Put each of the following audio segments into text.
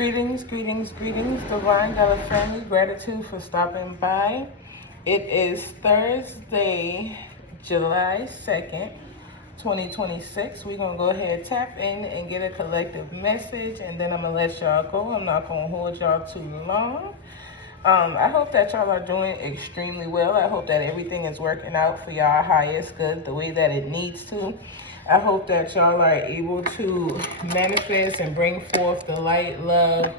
Greetings, Divine Gullah family. Gratitude for stopping by. It is Thursday, July 2nd, 2026. We're going to go ahead, tap in, and get a collective message, and then I'm going to let y'all go. I'm not going to hold y'all too long. I hope that y'all are doing extremely well. I hope that everything is working out for y'all highest good the way that it needs to. I hope that y'all are able to manifest and bring forth the light, love,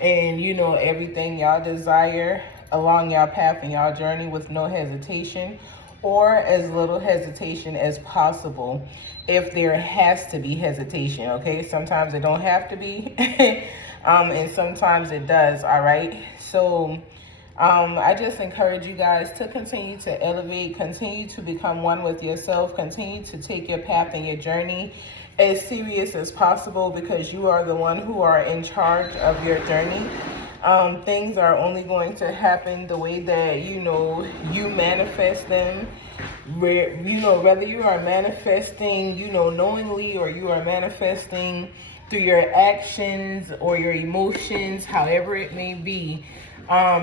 and everything y'all desire along y'all path and y'all journey with no hesitation, or as little hesitation as possible if there has to be hesitation, okay? Sometimes it don't have to be, and sometimes it does, all right? So I just encourage you guys to continue to elevate, continue to become one with yourself, continue to take your path and your journey as serious as possible, because you are the one who are in charge of your journey. Things are only going to happen the way that you manifest them. Whether you are manifesting knowingly, or you are manifesting through your actions or your emotions, however it may be,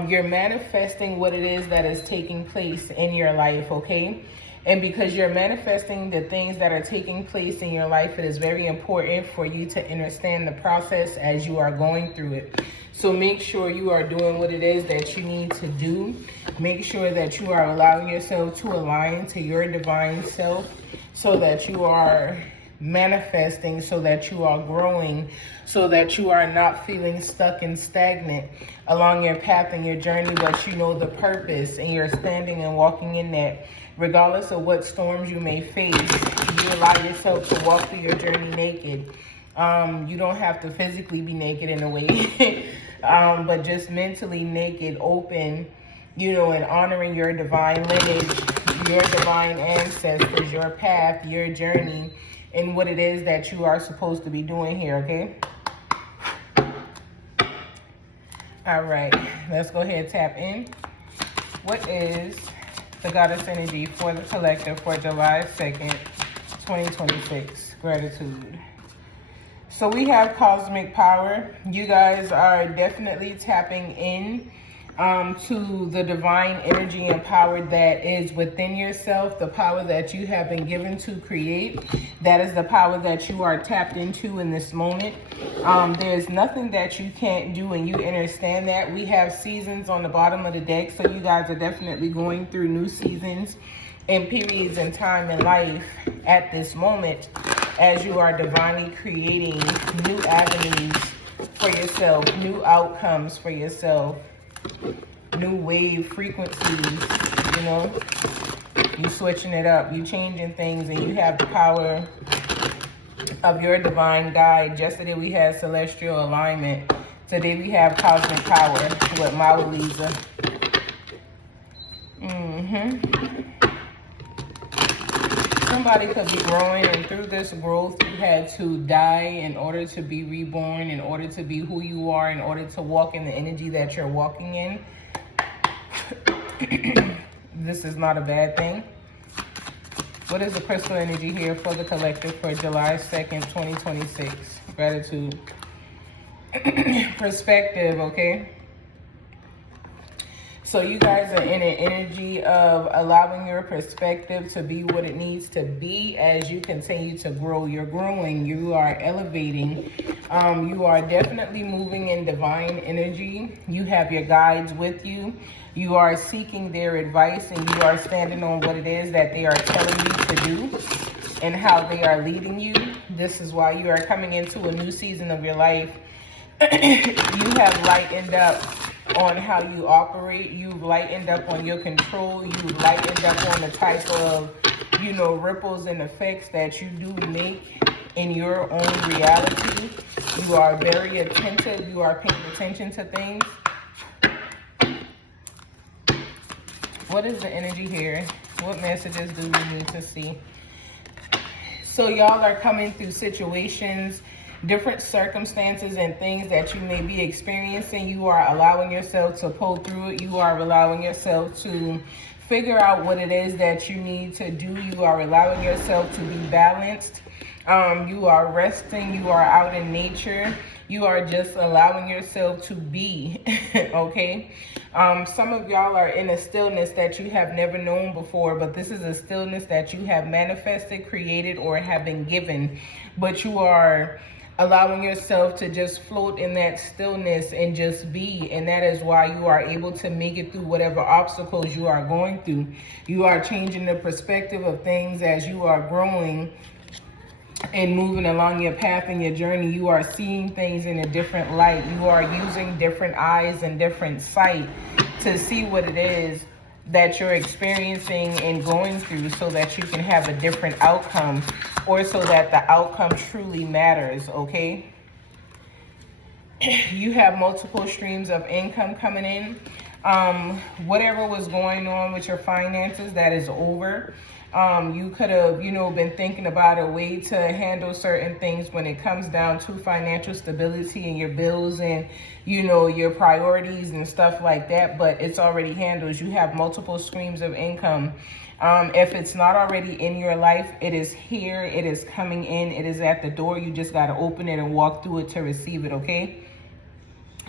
you're manifesting what it is that is taking place in your life, okay? And because you're manifesting the things that are taking place in your life, it is very important for you to understand the process as you are going through it. So make sure you are doing what it is that you need to do. Make sure that you are allowing yourself to align to your divine self, so that you are manifesting, so that you are growing, so that you are not feeling stuck and stagnant along your path and your journey, but you know the purpose and you're standing and walking in that. Regardless of what storms you may face, you allow yourself to walk through your journey naked. You don't have to physically be naked in a way, but just mentally naked, open, and honoring your divine lineage, your divine ancestors, your path, your journey, and what it is that you are supposed to be doing here, okay? All right, let's go ahead and tap in. What is the goddess energy for the collective for July 2nd, 2026? Gratitude. So we have cosmic power. You guys are definitely tapping in to the divine energy and power that is within yourself, the power that you have been given to create. That is the power that you are tapped into in this moment. There's nothing that you can't do, and you understand that. We have seasons on the bottom of the deck, so you guys are definitely going through new seasons and periods in time in life at this moment, as you are divinely creating new avenues for yourself, new outcomes for yourself, new wave frequencies. You switching it up, you changing things, and you have the power of your divine guide. Yesterday we had celestial alignment. Today we have cosmic power with Maui Lisa. Somebody could be growing, and through this growth you had to die in order to be reborn, in order to be who you are, in order to walk in the energy that you're walking in. This is not a bad thing. What is the crystal energy here for the collective for July 2nd, 2026? Gratitude. Perspective, okay? So you guys are in an energy of allowing your perspective to be what it needs to be as you continue to grow. You're growing, you are elevating, you are definitely moving in divine energy. You have your guides with you. You are seeking their advice, and you are standing on what it is that they are telling you to do and how they are leading you. This is why you are coming into a new season of your life. You have lightened up on how you operate. You've lightened up on your control. You've lightened up on the type of, ripples and effects that you do make in your own reality. You are very attentive. You are paying attention to things. What is the energy here? What messages do we need to see? So y'all are coming through situations, different circumstances and things that you may be experiencing. You are allowing yourself to pull through it. You are allowing yourself to figure out what it is that you need to do. You are allowing yourself to be balanced. You are resting. You are out in nature. You are just allowing yourself to be, okay? Some of y'all are in a stillness that you have never known before, but this is a stillness that you have manifested, created, or have been given. But you are allowing yourself to just float in that stillness and just be. And that is why you are able to make it through whatever obstacles you are going through. You are changing the perspective of things as you are growing and moving along your path and your journey. You are seeing things in a different light. You are using different eyes and different sight to see what it is that you're experiencing and going through, so that you can have a different outcome, or so that the outcome truly matters, okay? You have multiple streams of income coming in. Whatever was going on with your finances, that is over. You could have, been thinking about a way to handle certain things when it comes down to financial stability and your bills and, your priorities and stuff like that, but it's already handled. You have multiple streams of income. If it's not already in your life, it is here, it is coming in, it is at the door. You just got to open it and walk through it to receive it, okay?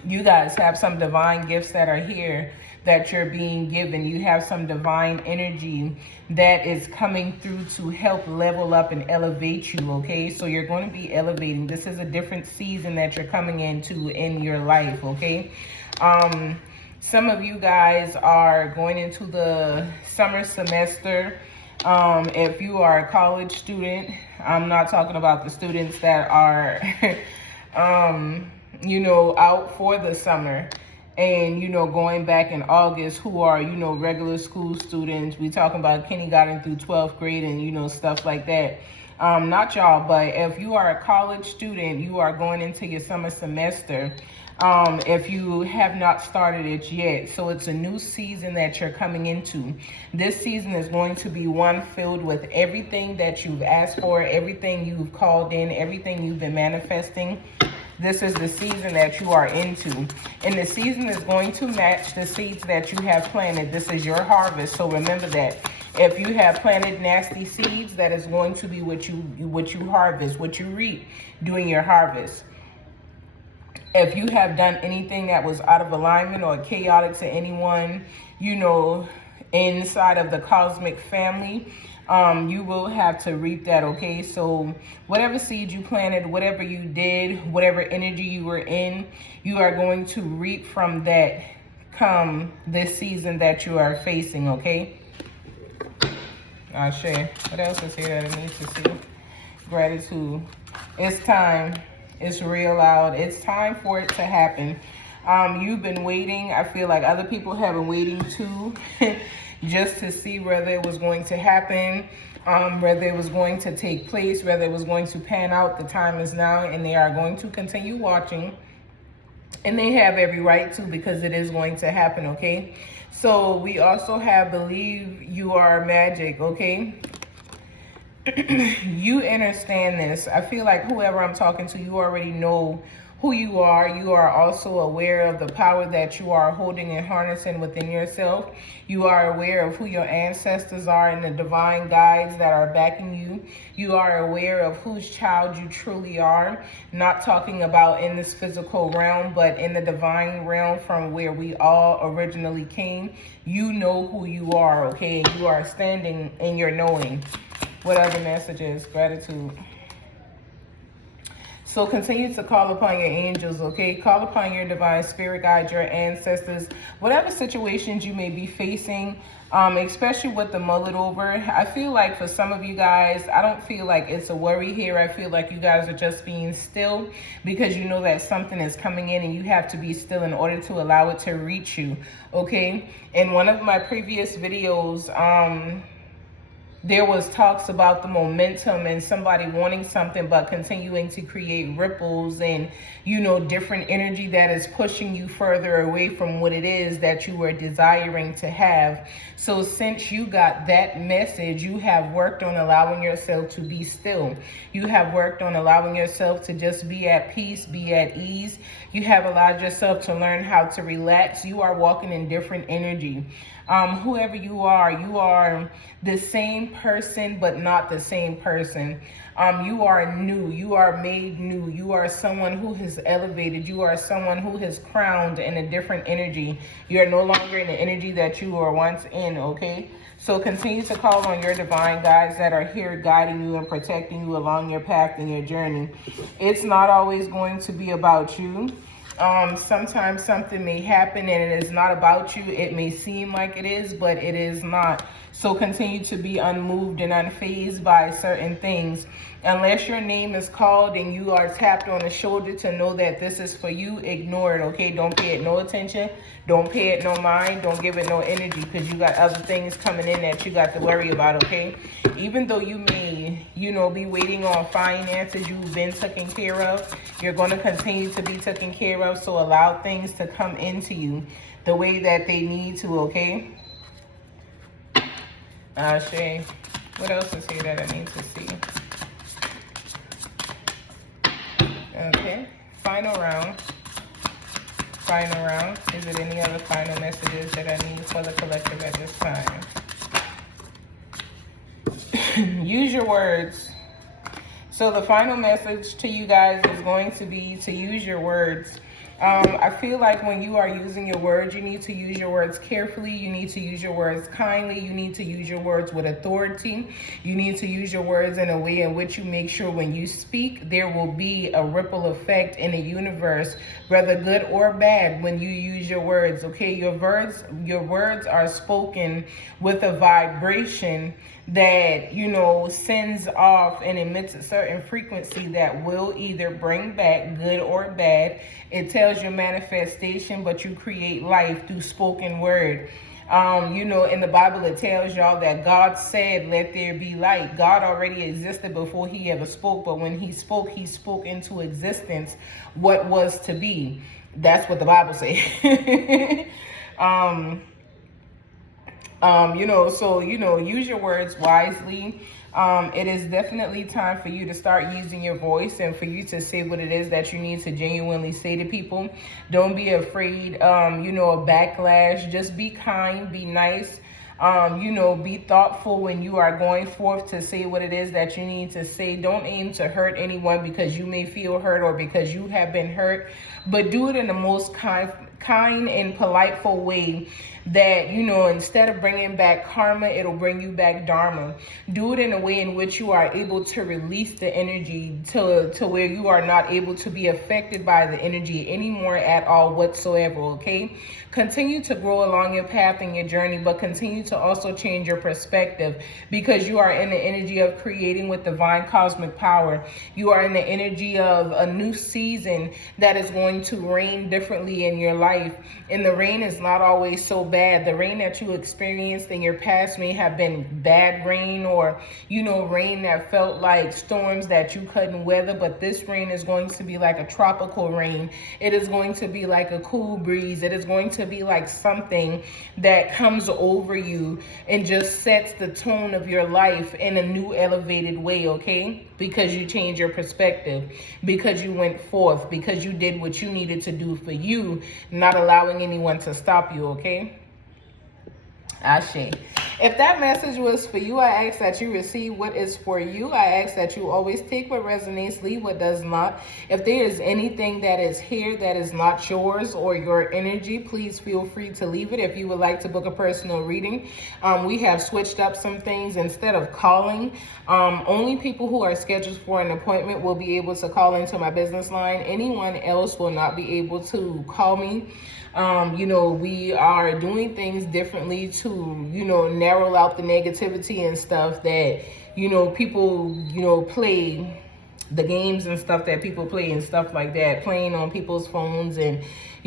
You guys have some divine gifts that are here that you're being given. You have some divine energy that is coming through to help level up and elevate you, okay? So you're going to be elevating. This is a different season that you're coming into in your life, okay? Some of you guys are going into the summer semester. If you are a college student, I'm not talking about the students that are out for the summer and, going back in August, who are, regular school students. We talking about kindergarten through 12th grade and, stuff like that. Not y'all, but if you are a college student, you are going into your summer semester. If you have not started it yet. So it's a new season that you're coming into. This season is going to be one filled with everything that you've asked for, everything you've called in, everything you've been manifesting. This is the season that you are into. And the season is going to match the seeds that you have planted. This is your harvest. So remember that. If you have planted nasty seeds, that is going to be what you harvest, what you reap during your harvest. If you have done anything that was out of alignment or chaotic to anyone, inside of the cosmic family, you will have to reap that, okay? So whatever seed you planted, whatever you did, whatever energy you were in, you are going to reap from that come this season that you are facing, okay? I'll share. What else is here that I need to see? Gratitude. It's time. It's real loud. It's time for it to happen. You've been waiting. I feel like other people have been waiting too, just to see whether it was going to happen, whether it was going to take place, whether it was going to pan out. The time is now, and they are going to continue watching. And they have every right to, because it is going to happen, okay? So we also have believe you are magic, okay? You understand this. I feel like whoever I'm talking to, you already know who you are. You are also aware of the power that you are holding and harnessing within yourself. You are aware of who your ancestors are and the divine guides that are backing you. You are aware of whose child you truly are. Not talking about in this physical realm, but in the divine realm from where we all originally came. You know who you are, okay? You are standing in your knowing. What other messages? Gratitude. So continue to call upon your angels, okay? Call upon your divine spirit guide, your ancestors, whatever situations you may be facing, especially with the mullet over. I feel like for some of you guys, I don't feel like it's a worry here. I feel like you guys are just being still because you know that something is coming in and you have to be still in order to allow it to reach you, okay? In one of my previous videos, there was talks about the momentum and somebody wanting something but continuing to create ripples and, different energy that is pushing you further away from what it is that you were desiring to have. So since you got that message, you have worked on allowing yourself to be still. You have worked on allowing yourself to just be at peace, be at ease. You have allowed yourself to learn how to relax. You are walking in different energy. Whoever you are the same person, but not the same person. You are new. You are made new. You are someone who has elevated. You are someone who has crowned in a different energy. You are no longer in the energy that you were once in, okay? So continue to call on your divine guides that are here guiding you and protecting you along your path and your journey. It's not always going to be about you. Sometimes something may happen and it is not about you. It may seem like it is, but it is not. So continue to be unmoved and unfazed by certain things. Unless your name is called and you are tapped on the shoulder to know that this is for you, ignore it, okay? Don't pay it no attention. Don't pay it no mind. Don't give it no energy, because you got other things coming in that you got to worry about, okay? Even though you may, be waiting on finances you've been taken care of, you're going to continue to be taken care of. So allow things to come into you the way that they need to, okay? Shay, what else is here that I need to see? Okay, final round. Is it any other final messages that I need for the collective at this time? Use your words. So the final message to you guys is going to be to use your words. I feel like when you are using your words, you need to use your words carefully. You need to use your words kindly. You need to use your words with authority. You need to use your words in a way in which you make sure when you speak, there will be a ripple effect in the universe, whether good or bad, when you use your words, okay? Your words are spoken with a vibration that, sends off and emits a certain frequency that will either bring back good or bad. It tells your manifestation, but you create life through spoken word. In the Bible, it tells y'all that God said, let there be light. God already existed before he ever spoke, but when he spoke into existence what was to be. That's what the Bible says. Use your words wisely. It is definitely time for you to start using your voice and for you to say what it is that you need to genuinely say to people. Don't be afraid, of backlash. Just be kind, be nice. Be thoughtful when you are going forth to say what it is that you need to say. Don't aim to hurt anyone because you may feel hurt or because you have been hurt, but do it in the most kind and politeful way that, instead of bringing back karma, it'll bring you back dharma. Do it in a way in which you are able to release the energy to where you are not able to be affected by the energy anymore at all whatsoever, okay? Continue to grow along your path and your journey, but continue to also change your perspective, because you are in the energy of creating with divine cosmic power. You are in the energy of a new season that is going to reign differently in your life. And the rain is not always so bad. The rain that you experienced in your past may have been bad rain, or, rain that felt like storms that you couldn't weather. But this rain is going to be like a tropical rain. It is going to be like a cool breeze. It is going to be like something that comes over you and just sets the tone of your life in a new elevated way, okay? Because you changed your perspective, because you went forth, because you did what you needed to do for you, not allowing anyone to stop you, okay? Ashe. If that message was for you, I ask that you receive what is for you. I ask that you always take what resonates, leave what does not. If there is anything that is here that is not yours or your energy, please feel free to leave it. If you would like to book a personal reading, we have switched up some things. Instead of calling, only people who are scheduled for an appointment will be able to call into my business line. Anyone else will not be able to call me. We are doing things differently to, narrow out the negativity and stuff that, people, play, the games and stuff that people play and stuff like that, playing on people's phones and,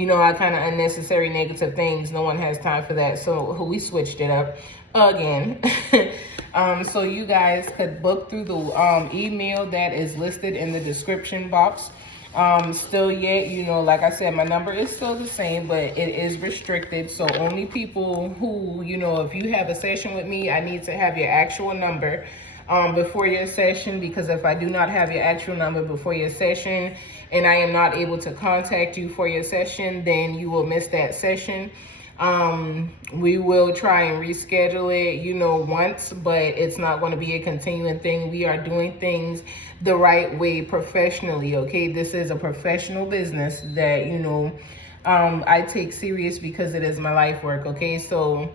all kind of unnecessary negative things. No one has time for that. So we switched it up again. So you guys could book through the email that is listed in the description box. Still yet, like I said, my number is still the same, but it is restricted. So only people who, if you have a session with me, I need to have your actual number before your session, because if I do not have your actual number before your session and I am not able to contact you for your session, then you will miss that session. We will try and reschedule it, you know, once, but it's not going to be a continuing thing. We are doing things the right way professionally, okay? This is a professional business that, you know, I take serious because it is my life work, okay? So,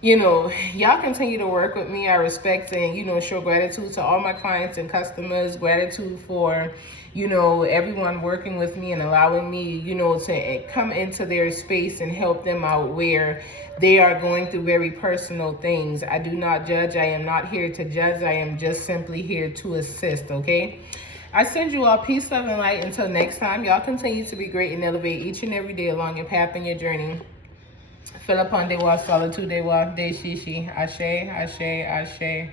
you know, y'all continue to work with me. I respect and, you know, show gratitude to all my clients and customers. Gratitude for, you know, everyone working with me and allowing me, you know, to come into their space and help them out where they are going through very personal things. I do not judge. I am not here to judge. I am just simply here to assist, okay? I send you all peace, love, and light. Until next time, y'all continue to be great and elevate each and every day along your path and your journey. Fill upon de wa solitude de wa de shishi. Ashe, ashe, ashe.